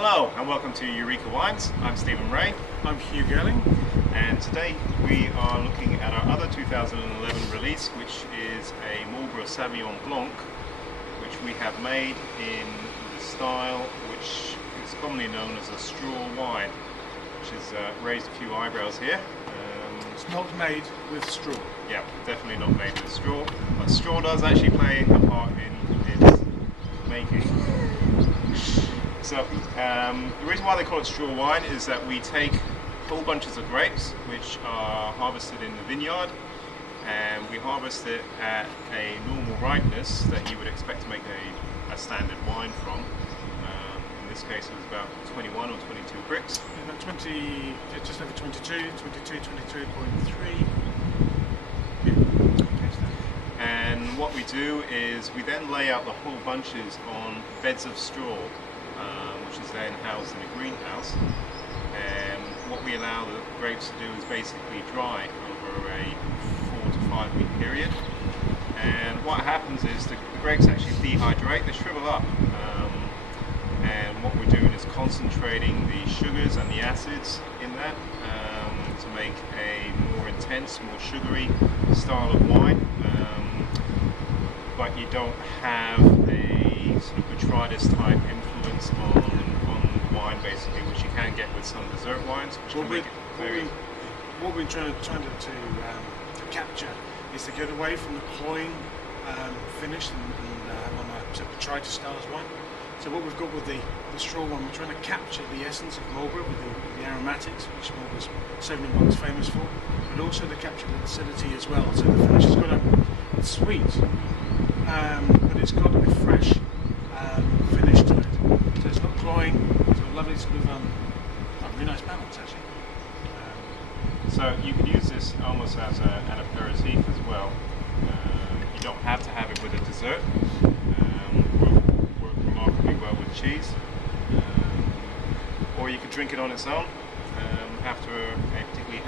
Hello and welcome to Eureka Wines. I'm Stephen Ray. I'm Hugh Gelling. And today we are looking at our other 2011 release, which is a Marlborough Sauvignon Blanc, which we have made in the style which is commonly known as a straw wine, which has raised a few eyebrows here. It's not made with straw. Yeah, definitely not made with straw, but straw does actually play a part in its making. So the reason why they call it straw wine is that we take whole bunches of grapes which are harvested in the vineyard, and we harvest it at a normal ripeness that you would expect to make a standard wine from. In this case it was about 21 or 22 bricks. About 20, just over 22, 22.3. And what we do is we then lay out the whole bunches on beds of straw, which is then housed in a greenhouse. And what we allow the grapes to do is basically dry over a 4 to 5 week period. And what happens is the grapes actually dehydrate, they shrivel up. And what we're doing is concentrating the sugars and the acids in that to make a more intense, more sugary style of wine. But you don't have a sort of botrytis type influence on the wine, basically, which you can get with some dessert wines, which can make it very... What we're trying to capture is to get away from the cloying finish on a botrytis style wine. So what we've got with the straw one, we're trying to capture the essence of Marlborough with the aromatics, which Marlborough's Sauvignon Blanc is famous for, but also to capture the acidity as well. So the finish has got it's sweet, but it's got a fresh finish to it. So it's not cloying, it's got a lovely sort of, really nice balance actually. So you can use this almost as an aperitif as well. You don't have to have it with a dessert. Work remarkably well with cheese. Or you could drink it on its own after a particularly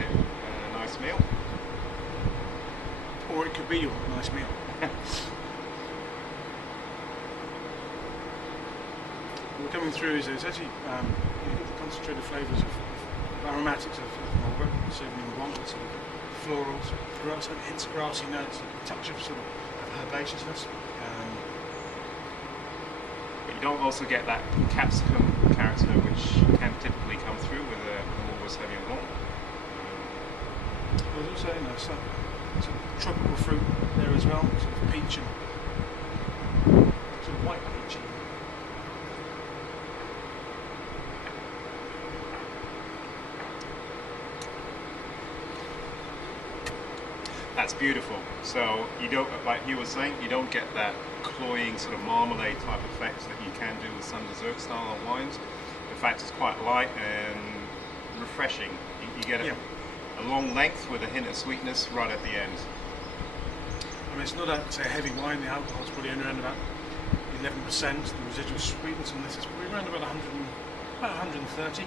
nice meal. Or it could be your nice meal. What we're coming through is it's actually you get the concentrated flavours of aromatics of Marlborough Sauvignon Blanc, with sort of florals, some hints of grassy notes, a touch of sort of herbaceousness. But you don't also get that capsicum character which can typically come through with a Marlborough Sauvignon Blanc. There's also some sort of tropical fruit there as well, sort of peach and sort of white peach. That's beautiful. So you don't, like he was saying, you don't get that cloying sort of marmalade type effect that you can do with some dessert style wines. In fact, it's quite light and refreshing. You get a long length with a hint of sweetness right at the end. I mean, it's not a heavy wine. The alcohol's probably only around about 11%. The residual sweetness on this is probably around about 130.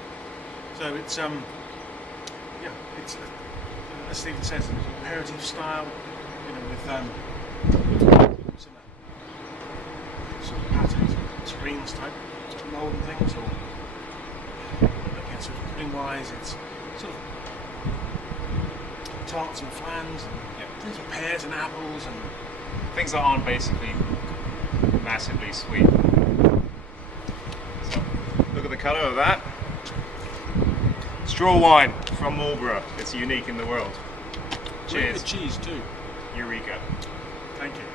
So it's it's as Stephen says, an aperitif style, with sort of patterns, terrines type mould and things, or looking at sort of pudding wise, it's sort of tarts and flans and things with pears and apples and things that aren't basically massively sweet. So look at the colour of that. Straw wine from Marlborough. It's unique in the world. Cheers. With cheese too. Eureka. Thank you.